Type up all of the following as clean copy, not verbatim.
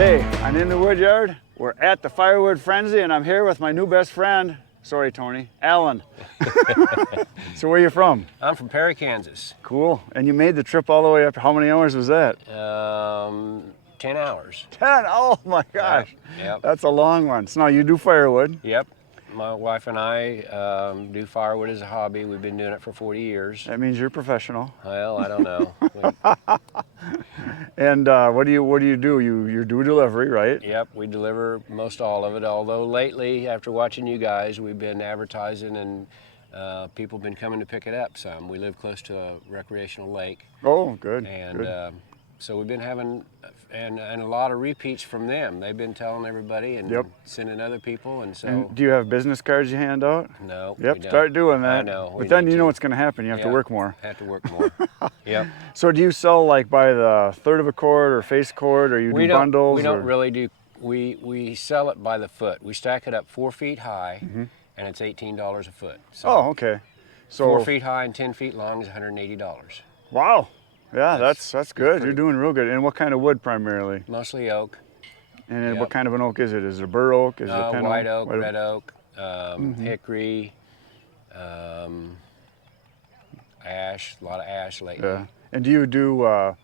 Hey, I'm in the wood yard. We're at the Firewood Frenzy, and I'm here with my new best friend. Sorry, Tony. Alan. So where are you from? I'm from Perry, Kansas. Cool. And you made the trip all the way up. How many hours was that? 10 hours. 10? Oh my gosh. Yep. That's a long one. So now you do firewood. Yep. My wife and I do firewood as a hobby. We've been doing it for 40 years. That means you're professional. Well, I don't know. And what do you do? You do delivery, right? Yep, we deliver most all of it. Although lately, after watching you guys, we've been advertising and people have been coming to pick it up some. We live close to a recreational lake. Oh, good. And good. So we've been having and a lot of repeats from them. They've been telling everybody and Yep. sending other people. And so. And do you have business cards you hand out? No. Yep, we don't. start doing that. I know. But then you know what's going to happen. You have to work more. Have to work more. Yep. So do you sell like by the third of a cord or face cord, or you do bundles? We don't really do. We sell it by the foot. We stack it up 4 feet high, and it's $18 a foot. So oh, okay. So 4 feet high and 10 feet long is $180. Wow. Yeah, that's good. pretty- You're doing real good. And what kind of wood primarily? Mostly oak. And then Yep. what kind of an oak is it? Is it a bur oak? Is it a pin White oak, White red oak, hickory, ash. A lot of ash lately. Yeah. And do you do?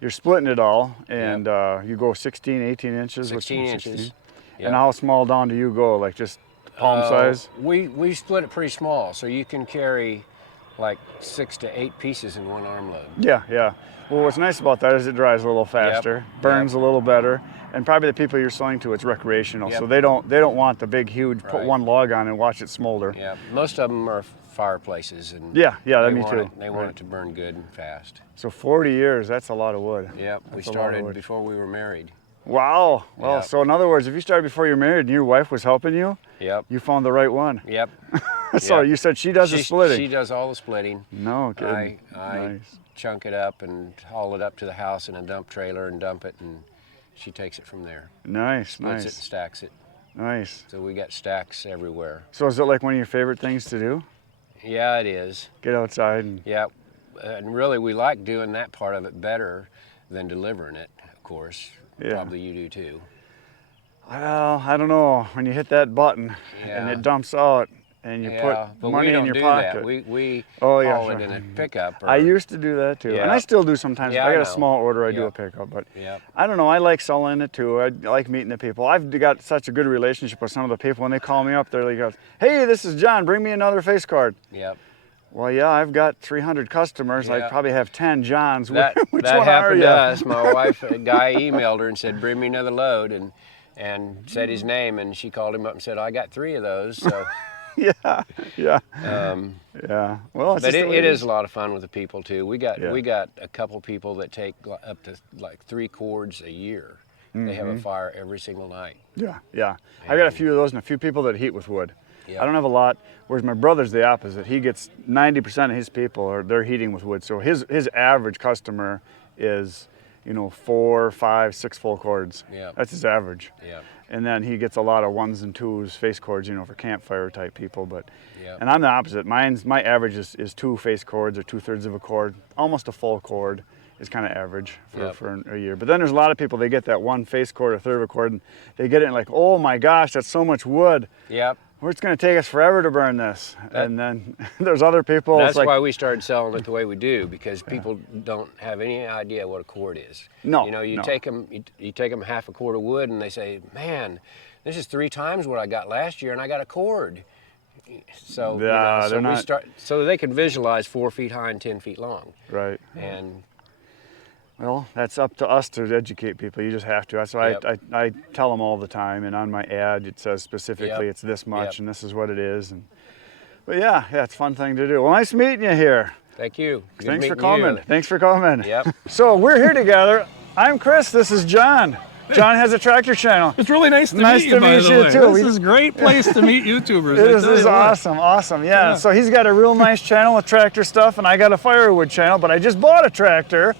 You're splitting it all, and you go 16, 18 inches. 16 inches. Yep. And how small down do you go? Like just palm size? We split it pretty small, so you can carry like 6 to 8 pieces in one arm load. Yeah, yeah. Well, what's nice about that is it dries a little faster, burns a little better, and probably the people you're selling to, it's recreational, so they don't want the big, huge, put one log on and watch it smolder. Yeah, most of them are fireplaces, and yeah, me too. They want it to burn good and fast. So 40 years, that's a lot of wood. Yep, we That's a lot of started wood. before we were married. Wow. Well, Yep. so in other words, if you started before you're married and your wife was helping you, Yep. you found the right one. Yep. So Yep. you said she does the splitting. She does all the splitting. No kidding. I Nice. chunk it up and haul it up to the house in a dump trailer and dump it, and she takes it from there. Nice, Splits it nice, and stacks it. nice. So we got stacks everywhere. So is it like one of your favorite things to do? Yeah, it is. Get outside and Yeah, and really we like doing that part of it better than delivering it, of course. Yeah. Probably you do too. well, I don't know. When you hit that button and Yeah. it dumps out and you Yeah, put but money we don't in your do pocket. that. We Oh, yeah, haul sure. it in a pickup. Or, I used to do that too, and Yeah. I still do sometimes. Yeah, if I I got a know. small order, I do Yeah. a pickup. But Yep. I don't know. I like selling it too. I like meeting the people. I've got such a good relationship with some of the people. When they call me up, they're like, "Hey, this is John. Bring me another face card." Yep. Well, yeah, I've got 300 customers. I Yeah. probably have 10 Johns. That Which that one are happened you? to us. My wife, a guy emailed her and said, "Bring me another load," and said his name, and she called him up and said, "I got 3 of those." So, Yeah, yeah, um, yeah. Well, it's but just the way it is a lot of fun with the people too. We got Yeah. a couple people that take up to like 3 cords a year. They have a fire every single night. Yeah, yeah. I got a few of those and a few people that heat with wood. Yeah. I don't have a lot, whereas my brother's the opposite. He gets 90% of his people they're heating with wood. So his average customer is, 4, 5, 6 full cords. Yeah. That's his average. Yeah. And then he gets a lot of 1s and 2s face cords, for campfire type people. But Yeah. and I'm the opposite. My average is 2 face cords or 2/3 of a cord, almost a full cord is kind of average for a year. But then there's a lot of people, they get that 1 face cord or 1/3 of a cord, and they get it and like, oh my gosh, that's so much wood. Yep. It's going to take us forever to burn this. And then there's other people. That's it's like, why we started selling it the way we do, because people don't have any idea what a cord is. No, you no. take them half a cord of wood, and they say, "Man, this is 3 times what I got last year, and I got a cord." So, Yeah, they're not- so they can visualize 4 feet high and 10 feet long. Right. And Well, that's up to us to educate people. You just have to. That's why Yep. I tell them all the time. And on my ad, it says specifically Yep. it's this much Yep. and this is what it is. But yeah, it's a fun thing to do. Well, nice meeting you here. thank you. Good Thanks for meeting coming. you. Thanks for coming. Yep. So we're here together. I'm Chris. This is John. John has a tractor channel. It's really nice to Nice meet to you, by meet the you, way. too. This is a great place to meet YouTubers. I This tell is you what. awesome, awesome. Yeah. Yeah. So he's got a real nice channel with tractor stuff, and I got a firewood channel. But I just bought a tractor,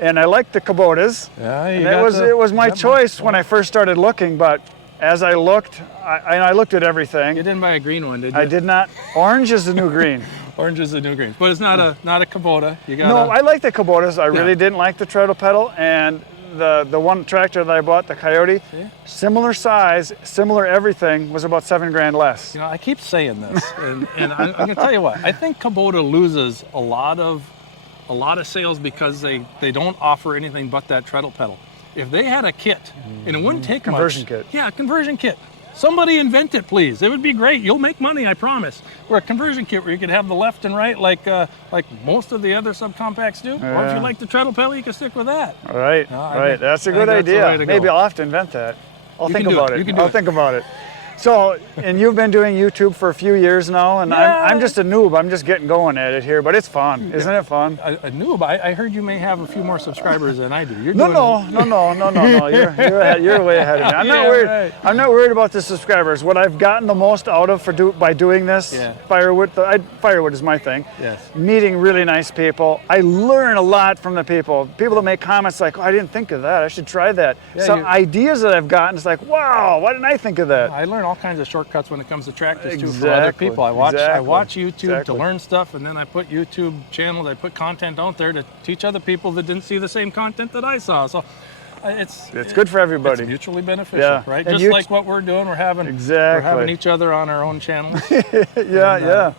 and I like the Kubotas. Yeah, you And got it was my yeah, choice when I first started looking. But as I looked, I looked at everything. You didn't buy a green one, did you? I did not. Orange is the new green. Orange is the new green, but it's not a Kubota. You got No, I like the Kubotas. I really didn't like the treadle pedal, and the one tractor that I bought, the Coyote, similar size, similar everything, was about $7 grand less. You know, I keep saying this, and I'm going to tell you what. I think Kubota loses a lot of sales because they don't offer anything but that treadle pedal. If they had a kit, and it wouldn't take conversion much. kit. Yeah, a conversion kit. Somebody invent it, please. It would be great. You'll make money, I promise. Or a conversion kit where you could have the left and right like most of the other subcompacts do. Yeah. Or if you like the treadle pedal, you can stick with that. All right, I that's a think good that's the way idea. to go. Maybe I'll have to invent that. I'll You think can do about it. it. You can do I'll it. think about it. So, and you've been doing YouTube for a few years now, and Yeah. I'm just a noob. I'm just getting going at it here, but it's fun. Isn't it fun? A noob. I heard you may have a few more subscribers than I do. You're No. doing You're way ahead of me. I'm not Yeah, worried. right. I'm not worried about the subscribers. What I've gotten the most out of by doing this, Yeah. Firewood. Firewood is my thing. Yes. Meeting really nice people. I learn a lot from the people. People that make comments like, "Oh, I didn't think of that. I should try that." Yeah, Some ideas that I've gotten, it's like, "Wow, why didn't I think of that?" I learn all kinds of shortcuts when it comes to tractors too from Exactly, other people. I watch YouTube exactly. to learn stuff, and then I put YouTube channels. I put content out there to teach other people that didn't see the same content that I saw. So it's good for everybody. It's mutually beneficial, Yeah. right? And Just like what we're doing. We're having each other on our own channels. Yeah.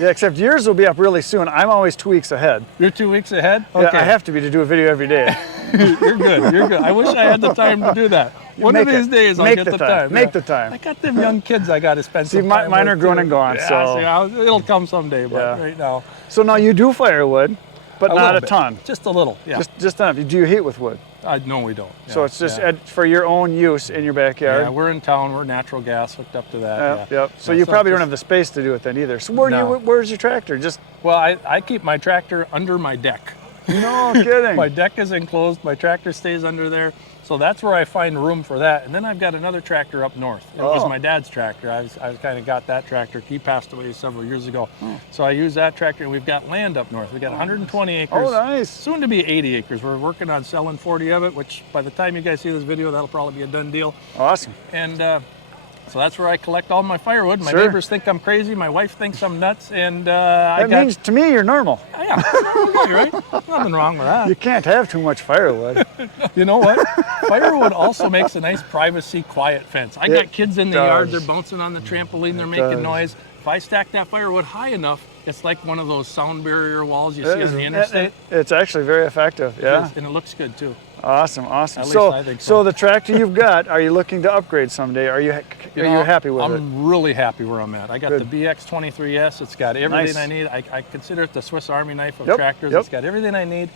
Except yours will be up really soon. I'm always 2 weeks ahead. You're 2 weeks ahead. Yeah, Okay, I have to be to do a video every day. You're good. You're good. I wish I had the time to do that. One of these days, I'll get the time. Make the time. I got them young kids I got to spend See, some time mine with are grown too. and gone, Yeah, so it'll come someday, but Yeah. right now, So now you do firewood, but not little a bit. ton. Just a little. Yeah. Just enough. Do you heat with wood? No, we don't. So Yeah, it's just yeah. for your own use in your backyard. Yeah, we're in town. We're natural gas hooked up to that. Yep. So Yeah, you probably don't just- have the space to do it then either. So No. where's your tractor? Just Well, I keep my tractor under my deck. no kidding. My deck is enclosed. My tractor stays under there. So that's where I find room for that. And then I've got another tractor up north. It was Oh. my dad's tractor. I kind of got that tractor. He passed away several years ago. So I use that tractor, and we've got land up north. We've got 120 acres. Oh, nice. Soon to be 80 acres. We're working on selling 40 of it, which by the time you guys see this video, that'll probably be a done deal. Awesome. And so that's where I collect all my firewood. My Sure. neighbors think I'm crazy. My wife thinks I'm nuts. And That means to me you're normal. yeah, you're right. Nothing wrong with that. You can't have too much firewood. You know what? Firewood also makes a nice privacy, quiet fence. I got kids in the yard. They're bouncing on the trampoline. They're making noise. If I stack that firewood high enough, it's like one of those sound barrier walls you see on the interstate. It's actually very effective. Yeah. And it looks good too. Awesome. At least So, I think so. the tractor you've got, are you looking to upgrade someday? Are you happy with it? I'm really happy where I'm at. I got Good. the BX23S. It's got everything Nice. I need. I consider it the Swiss Army knife of Yep, tractors. yep. It's got everything I need.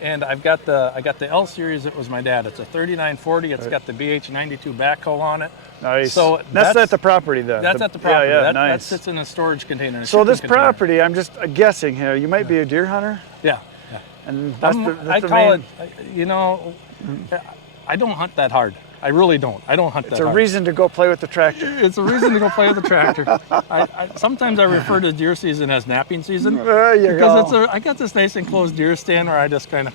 And I got the L series. It was my dad. It's a 3940. It's got the BH92 backhoe on it. Nice. So that's at the property then. That's at the property. Yeah, that nice. sits in a storage container. a So shipping this container. property, I'm just guessing here. You might be a deer hunter, Yeah. and that's I the call main. it. You know, I don't hunt that hard. I really don't. I don't hunt that It's a hard. reason to go play with the tractor. It's a reason to go play with the tractor. Sometimes I refer to deer season as napping season. There you Because go. I got this nice enclosed deer stand where I just kind of,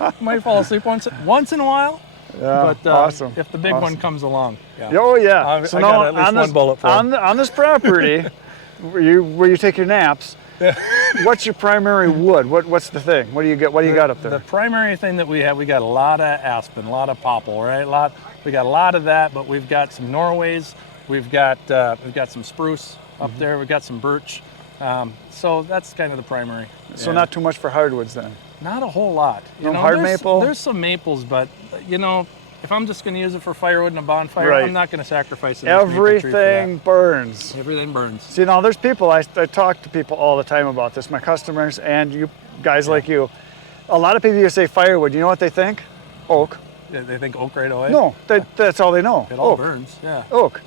I might fall asleep once in a while. Yeah, But awesome. if the big one comes along, yeah. Oh yeah. I So got now at least on one this, bullet for him. on this property, where you take your naps, what's your primary wood? What's the thing? What do you got up there? The primary thing that we got a lot of aspen, a lot of popple, right? We got a lot of that, but we've got some Norways, we've got some spruce up there, we've got some birch. So that's kind of the primary. So Yeah. not too much for hardwoods then. Not a whole lot. No hard maple? There's some maples, but if I'm just going to use it for firewood and a bonfire, Right. I'm not going to sacrifice a maple tree for that. Everything burns. Everything burns. See, now there's people, I talk to people all the time about this, my customers and you guys like you. A lot of people, you say firewood, you know what they think? Oak. They think oak right away. No, that's all they know. It all Oak. burns. Yeah. Oak.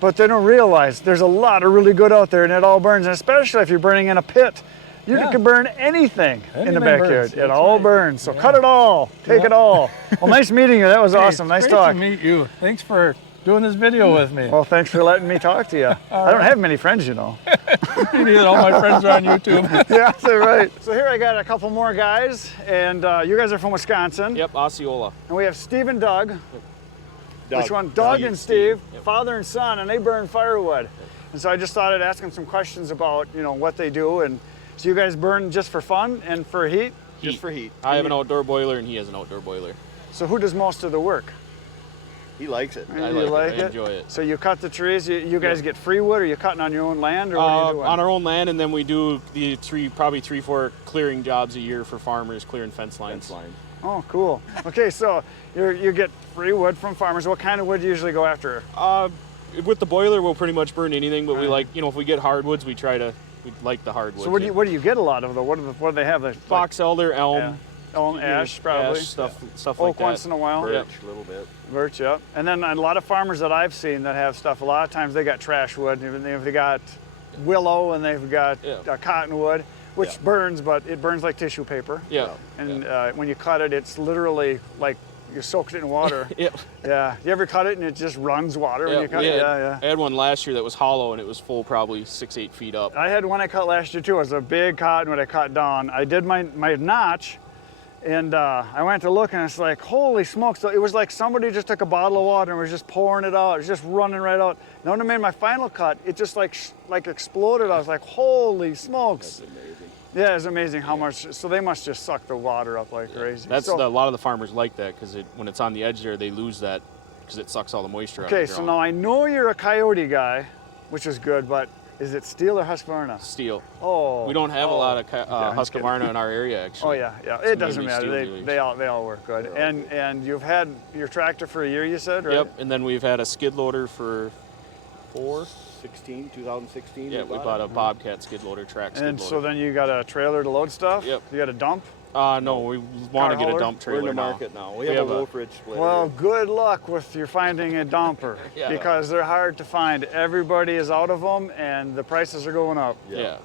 But they don't realize there's a lot of really good out there and it all burns, and especially if you're burning in a pit. You Yeah. can burn anything in the Anything backyard. burns, It that's all right. burns. So cut it all. Take it all. Well, nice meeting you. That was awesome. Hey, Nice it's talk. great to meet you. Thanks for doing this video with me. Well, thanks for letting me talk to you. I don't have many friends, you know. All my friends are on YouTube. Yeah, that's right. So here I got a couple more guys, and you guys are from Wisconsin. Yep, Osceola. And we have Steve and Doug. Doug. Which one? Doug and Steve, father and son, and they burn firewood. And so I just thought I'd ask them some questions about, what they do. And so you guys burn just for fun and for heat? Just for heat. I have an outdoor boiler and he has an outdoor boiler. So who does most of the work? He likes it. I You like it. I enjoy it. So you cut the trees. You guys get free wood, or you cutting on your own land, or what are you doing? On our own land, and then we do the probably 3-4 clearing jobs a year for farmers, clearing fence lines. Oh, cool. Okay, so you get free wood from farmers. What kind of wood do you usually go after? With the boiler, we'll pretty much burn anything, but we like, if we get hardwoods, we like the hardwoods. So what do you get a lot of though? What do they have? Like, box elder, elm. Yeah. Elm, ash, probably. Ash, stuff like Oak that. once in a while. Birch, a little bit. Birch, yep. And then a lot of farmers that I've seen that have stuff, a lot of times they got trash wood. They got willow and they've got cottonwood, which burns, but it burns like tissue paper. Yeah. And when you cut it, it's literally like you soaked it in water. Yep. Yeah. You ever cut it and it just runs water when you cut it? Yeah. I had one last year that was hollow and it was full, probably 6-8 feet up. I had one I cut last year too. It was a big cottonwood I cut down. I did my notch. And I went to look and it's like, holy smokes. So it was like somebody just took a bottle of water and was just pouring it out. It was just running right out. And when I made my final cut, it just like exploded. I was like, holy smokes. That's amazing. Yeah, it's amazing how much. So they must just suck the water up like crazy. A lot of the farmers like that because when it's on the edge there, they lose that because it sucks all the moisture out of the Okay, ground. so now I know you're a coyote guy, which is good, but is it steel or Husqvarna? Steel. Oh. We don't have a lot of I'm just kidding. Husqvarna in our area, actually. Oh yeah. It doesn't mainly matter. steel They all work good. And you've had your tractor for a year, you said, right? Yep. And then we've had a skid loader for 2016. Yeah, we bought a Bobcat skid loader, track skid And loader. so then you got a trailer to load stuff? Yep. You got a dump? No, we want to get hauler? a dump We're trailer in the now. market now. We have a Wolf Ridge splitter. Well, good luck with you finding a dumper Yeah. because they're hard to find. Everybody is out of them and the prices are going up. Yeah.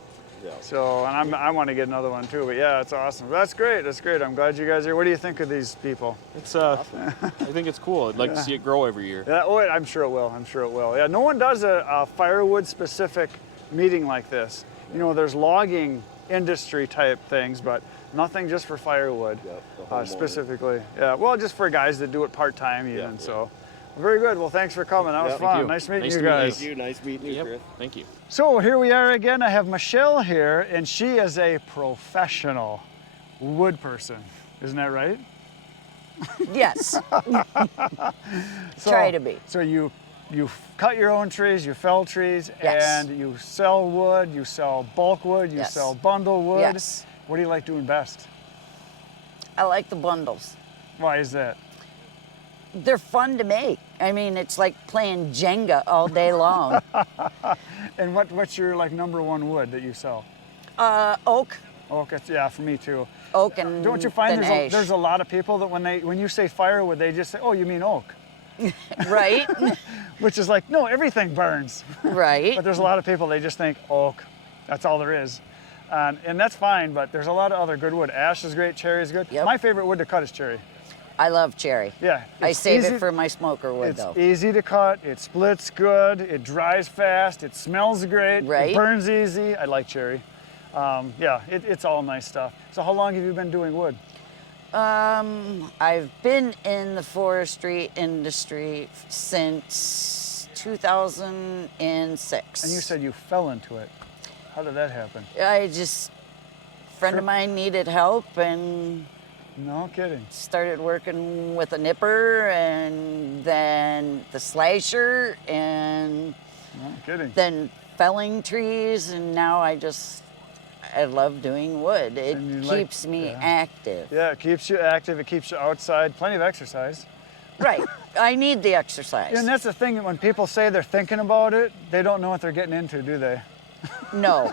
So, and I want to get another one too, but yeah, it's awesome. That's great. I'm glad you guys are here. What do you think of these people? It's I think it's cool. I'd like to see it grow every year. Yeah, I'm sure it will. Yeah, no one does a firewood specific meeting like this. There's logging industry type things, but nothing just for firewood specifically. Yeah, well, just for guys that do it part time even. So, very good. Well, thanks for coming. That was fun. Nice meeting you guys. Thank you. Nice meeting you, Chris. Thank you. So here we are again. I have Michelle here, and she is a professional wood person. Isn't that right? Yes. Try to be. So you cut your own trees, you fell trees, Yes. and you sell wood, you sell bulk wood, you Yes. sell bundle wood. Yes. What do you like doing best? I like the bundles. Why is that? They're fun to make. I mean, it's like playing Jenga all day long. And what's your number one wood that you sell? Oak. Oak, yeah, for me too. Oak and Don't you find then there's a lot of people that when you say firewood, they just say, oh, you mean oak. Right? Which is like, no, everything burns. Right. But there's a lot of people, they just think oak. That's all there is. And that's fine, but there's a lot of other good wood. Ash is great, cherry is good. Yep. My favorite wood to cut is cherry. I love cherry. Yeah. I it's save easy- it for my smoker wood, It's though. easy to cut, it splits good, it dries fast, it smells great, Right. it burns easy. I like cherry. Yeah, it's all nice stuff. So how long have you been doing wood? I've been in the forestry industry since 2006. And you said you fell into it. How did that happen? Friend of mine needed help and No kidding. started working with a nipper and then the slasher and No kidding. then felling trees, and now I love doing wood. It And you keeps me yeah. active. Yeah, it keeps you active, it keeps you outside, plenty of exercise. Right. I need the exercise. And that's the thing, when people say they're thinking about it, they don't know what they're getting into, do they? No,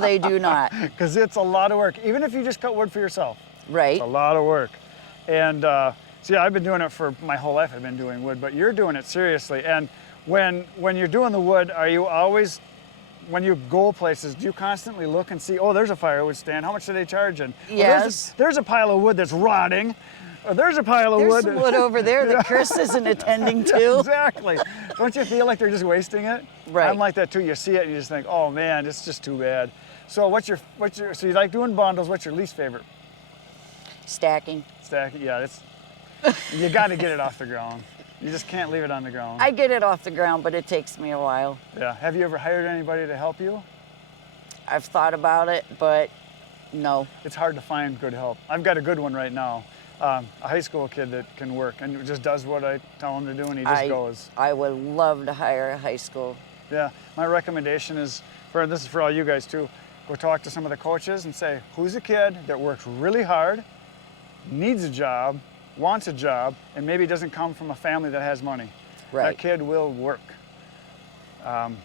they do not. Because it's a lot of work, even if you just cut wood for yourself. Right. It's a lot of work. And see, I've been doing it for my whole life, I've been doing wood, but you're doing it seriously. And when you're doing the wood, are you always, when you go places, do you constantly look and see, oh, there's a firewood stand, how much do they charge? And oh, Yes. there's a pile of wood that's rotting. Or there's a pile of There's wood. some wood over there that Chris isn't attending to. Exactly. Don't you feel like they're just wasting it? Right. I'm like that too. You see it and you just think, oh man, it's just too bad. So so you like doing bundles, what's your least favorite? Stacking. Stacking, yeah, you gotta get it off the ground. You just can't leave it on the ground. I get it off the ground, but it takes me a while. Yeah, have you ever hired anybody to help you? I've thought about it, but No. It's hard to find good help. I've got a good one right now. A high school kid that can work and just does what I tell him to do, and he just goes. I would love to hire a high school. Yeah, my recommendation is, this is for all you guys too, go talk to some of the coaches and say, who's a kid that works really hard, needs a job, wants a job, and maybe doesn't come from a family that has money. Right. That kid will work.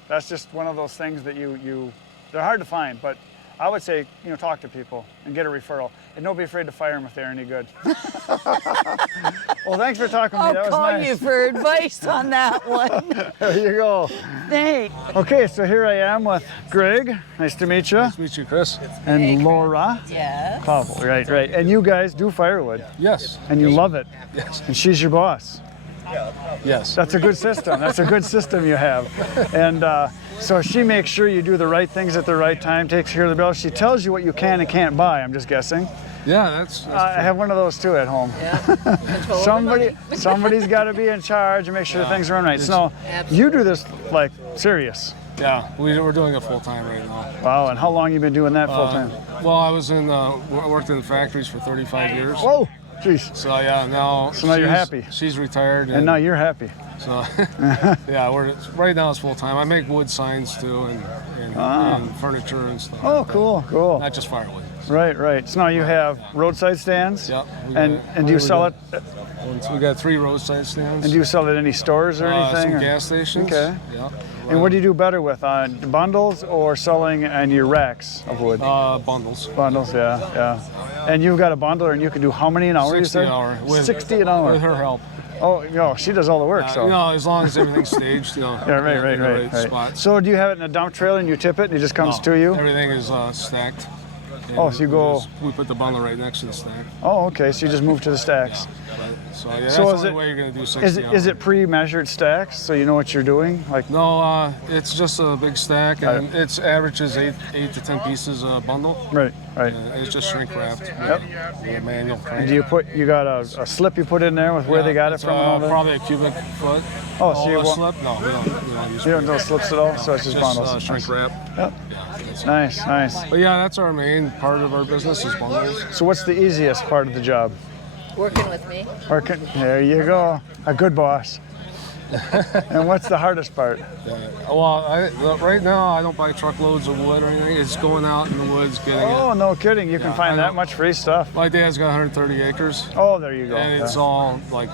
That's just one of those things that they're hard to find, but I would say, talk to people and get a referral. And don't be afraid to fire them if they're any good. Well, thanks for talking to me. That was I'll call nice. you for advice on that one. There you go. Thanks. Okay, so here I am with Greg. Nice to meet you. Nice to meet you, Chris. And Laura. Yes. Oh, right. And you guys do firewood. Yes. And you love it. Yes. And she's your boss. Yes. That's a good system. That's a good system you have. And so she makes sure you do the right things at the right time, takes care of the bills. She tells you what you can and can't buy, I'm just guessing. Yeah, that's I have one of those too at home. Yeah. Somebody's got to be in charge and make sure things run right. So you do this like serious. Yeah, we're doing it full time right now. Wow, and how long you been doing that full time? Well, I was worked in factories for 35 years. Whoa, jeez. So yeah, now. So now you're happy. She's retired. And now you're happy. So yeah, right now it's full time. I make wood signs too, and furniture and stuff. Oh, cool. Not just firewood. Right. So now you have roadside stands. Yeah. And do you sell it? We got 3 roadside stands. And do you sell it at any stores or anything? Some or? gas stations. Okay. Yeah. And what do you do better with, bundles or selling on your racks of wood? Bundles. Bundles, yeah. And you've got a bundler, and you can do how many an hour? 60 you said? an hour. 60 an hour. With her help. Oh, no, she does all the work. So. As long as everything's staged. Yeah, right. Spots. So do you have it in a dump trailer and you tip it and it just comes to you? Everything is stacked. Oh, so you go. We put the bundle right next to the stack. Oh, okay. So you just move to the stacks. So that's the only way you're going to do 60 Is it pre-measured stacks so you know what you're doing? Like no, it's just a big stack, and it's averages 8 to 10 pieces a bundle. Right. It's just shrink wrapped. Yep. With a manual And do you got a slip you put in there with where they got it from? And all that? Probably a cubic foot. Oh, so you won't. Slip? No, we don't use. You don't do slips at all, so it's just bundles. Shrink wrap. Yep. Yeah, Nice. But yeah, that's our main part of our business is bundles. So what's the easiest part of the job? Working with me. There you go. A good boss. And what's the hardest part? Well, right now I don't buy truckloads of wood or anything. It's going out in the woods getting it. Oh, no kidding. You can find that much free stuff. My dad's got 130 acres. Oh, there you go. And it's all like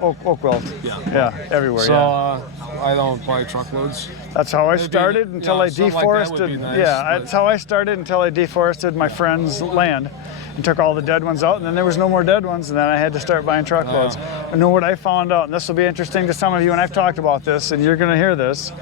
oak wilt. Yeah, everywhere. So I don't buy truckloads. That's how I started until I deforested. Like nice, that's how I started until I deforested my friend's land and took all the dead ones out, and then there was no more dead ones, and then I had to start buying truckloads. I know what I found out, and this will be interesting to some of you, and I've talked about this, and you're going to hear this.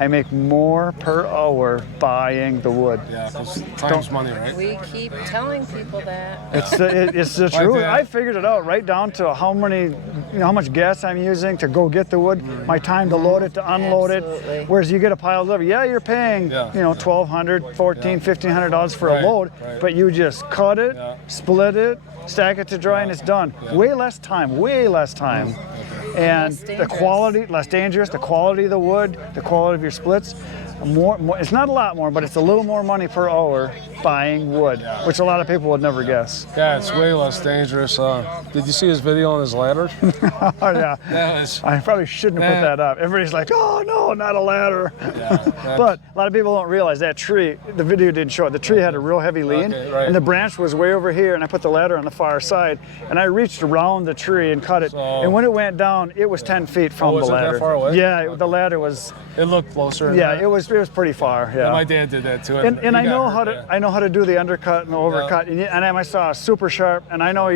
I make more per hour buying the wood. Yeah, because time's money, right? We keep telling people that. It's the truth. I figured it out right down to how much gas I'm using to go get the wood, my time to load it, to unload it. Whereas you get a pile of lumber, you're paying $1,200, $1,400, $1,500 for a load, but you just cut it, split it, stack it to dry, and it's done. Way less time. And the quality, less dangerous, the quality of the wood, the quality of your splits, more, it's not a lot more, but it's a little more money per hour buying wood, which a lot of people would never guess. Yeah, it's way less dangerous. Did you see his video on his ladder? Oh, yeah. I probably shouldn't have put that up. Everybody's like, oh, no, not a ladder. Yeah, but a lot of people don't realize that tree, the video didn't show it. The tree had a real heavy lean, and the branch was way over here, and I put the ladder on the far side, and I reached around the tree and cut it. And when it went down, it was 10 feet from the ladder. Was it that far away? Yeah, the ladder was. It looked closer. Yeah, it was pretty far. Yeah. My dad did that too. And I know how to do the undercut and the overcut. Yeah. And I saw super sharp. And I know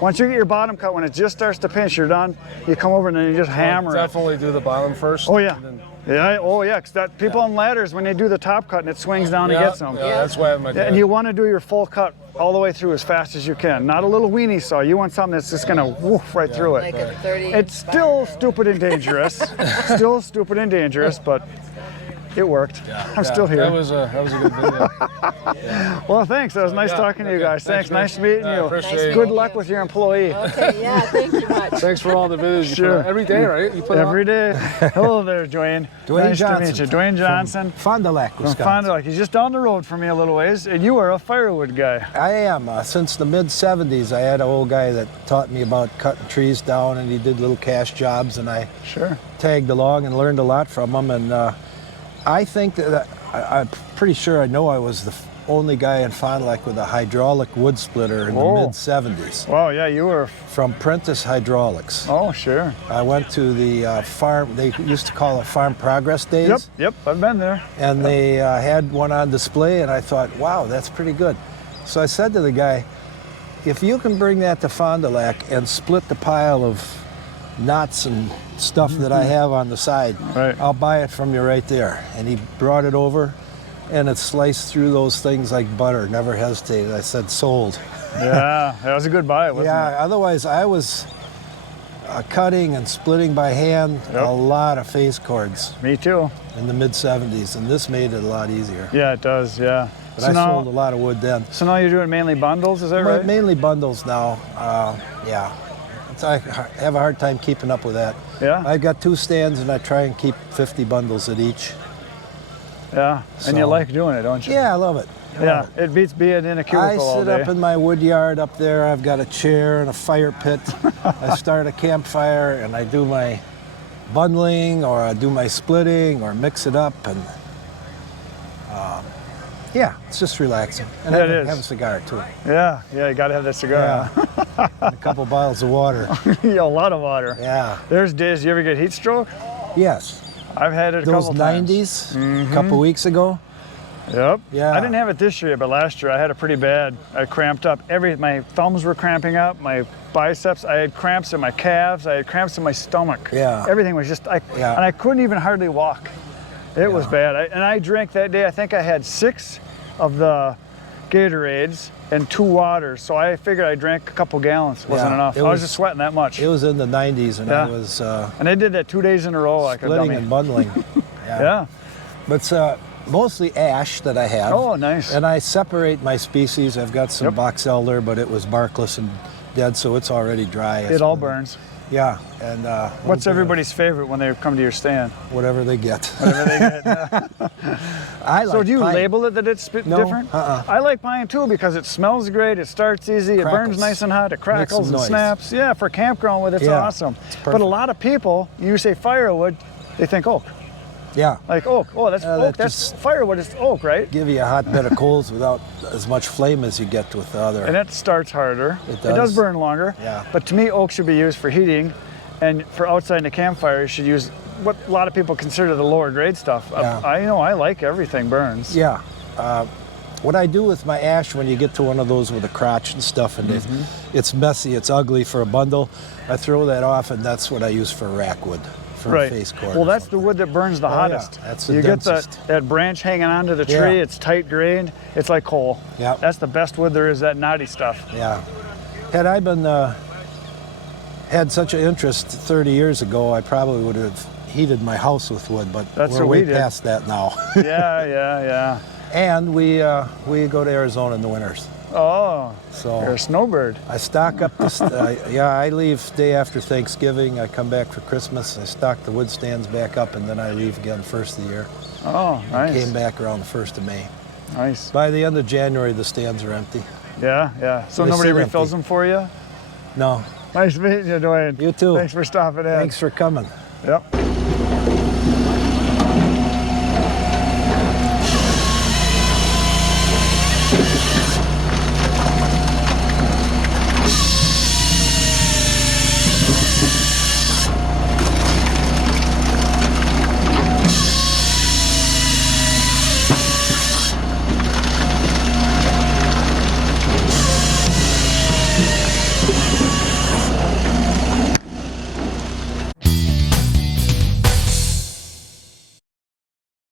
once you get your bottom cut, when it just starts to pinch, you're done. You come over and then you just hammer it. Definitely do the bottom first. Oh yeah. Because people on ladders, when they do the top cut and it swings down and gets them. Yeah, that's why my dad. And you want to do your full cut all the way through as fast as you can. Not a little weenie saw. You want something that's just going to woof right through it. Like a 30. It's still stupid and dangerous. But it worked. I'm still here. That was a good video. Well, thanks. It was nice talking to you guys. Thanks. Nice meeting you. appreciate it. Good luck with your employee. Okay, yeah, thank you much. Thanks for all the videos you Sure. put out. Every day, right? You put Every day. Hello there, Dwayne. Dwayne nice Johnson to meet you. Dwayne Johnson. Fond du Lac, From Wisconsin. Fond du Lac. He's just down the road from me a little ways, and you are a firewood guy. I am. Since the mid-'70s, I had an old guy that taught me about cutting trees down, and he did little cash jobs, and I Sure. tagged along and learned a lot from him. And I think that I'm pretty sure I know I was the only guy in Fond du Lac with a hydraulic wood splitter in the Whoa. mid-'70s Wow, yeah, you were. from Prentice Hydraulics. Oh, sure. I went to the farm, they used to call it Farm Progress Days. Yep, I've been there. And they had one on display, and I thought, wow, that's pretty good. So I said to the guy, if you can bring that to Fond du Lac and split the pile of knots and stuff that I have on the side, Right. I'll buy it from you right there. And he brought it over, and it sliced through those things like butter, never hesitated. I said, sold. Yeah, that was a good buy, wasn't Yeah, otherwise I was cutting and splitting by hand Yep. a lot of face cords it? Me too. in the mid-'70s, and this made it a lot easier. Yeah, it does, yeah. But I sold a lot of wood then. So now you're doing mainly bundles, is that right? Mainly bundles now. Yeah, I have a hard time keeping up with that. Yeah? I've got 2 stands, and I try and keep 50 bundles at each. Yeah, and you So- like doing it, don't you? Yeah, I love it. I Yeah, love it. it beats being in a I cubicle all sit day. up in my wood yard up there. I've got a chair and a fire pit. I start a campfire, and I do my bundling, or I do my splitting, or mix it up, and yeah, it's just relaxing. And Yeah, have, it a, is. have a cigar too. Yeah, you gotta have that cigar. Yeah, and a couple bottles of water. Yeah, a lot of water. Yeah. There's days, you ever get heat stroke? Yes. I've had it a Those couple times. 90s, a couple weeks ago. Yep. Yeah. I didn't have it this year, but last year I had it pretty bad. I cramped up. My thumbs were cramping up, my biceps. I had cramps in my calves. I had cramps in my stomach. Yeah. Everything was just, Yeah. and I couldn't even hardly walk. It was bad. And I drank that day, I think I had 6 of the Gatorades and 2 waters. So I figured I drank a couple gallons. Wasn't Yeah, enough. it I was was- just sweating that much. It was in the 90s, and Yeah. I was And I did that 2 days in a row like a splitting dummy. and bundling. Yeah. But it's mostly ash that I have. Oh, nice. And I separate my species. I've got some Yep. box elder, but it was barkless and dead, so it's already dry. It all burns. Yeah, and What's everybody's favorite when they come to your stand? whatever they get. Whatever they get. I like So do you pine. label it that it's No, different? I like pine too because it smells great, it starts easy, it burns Crackles. nice and hot, it crackles some and noise. snaps. Yeah, for campground with it's Yeah, awesome. it's But a perfect. lot of people, you say firewood, they think oak. Yeah, Like oak. Oh, that's oak. that That's just- firewood. It's oak, right? give you a hot bed of coals without as much flame as you get with the other. And it starts harder. It does does. burn longer. Yeah. But to me, oak should be used for heating, and for outside in the campfire, you should use what a lot of people consider the lower grade stuff. Yeah. I like everything burns. Yeah. What I do with my ash when you get to one of those with a crotch and stuff, and it's messy, it's ugly for a bundle, I throw that off, and that's what I use for rack wood, for a Right. face cord. Well, or that's the something. wood that burns the yeah. hottest. That's the you get densest. that branch hanging onto the Yeah. tree. It's tight grained. It's like coal. Yeah. That's the best wood there is. That knotty stuff. Yeah. Had I been had such an interest 30 years ago, I probably would have heated my house with wood, but That's we're what we way did. past that now. Yeah. And we go to Arizona in the winters. Oh, So you're a snowbird. I stock up this. I leave day after Thanksgiving. I come back for Christmas. I stock the wood stands back up, and then I leave again first of the year. Oh, nice. Came back around the 1st of May. Nice. By the end of January, the stands are empty. Yeah. So They nobody sit refills empty. them for you? No. Nice meeting you, Dwayne. You too. Thanks for stopping in. Thanks for coming. Yep.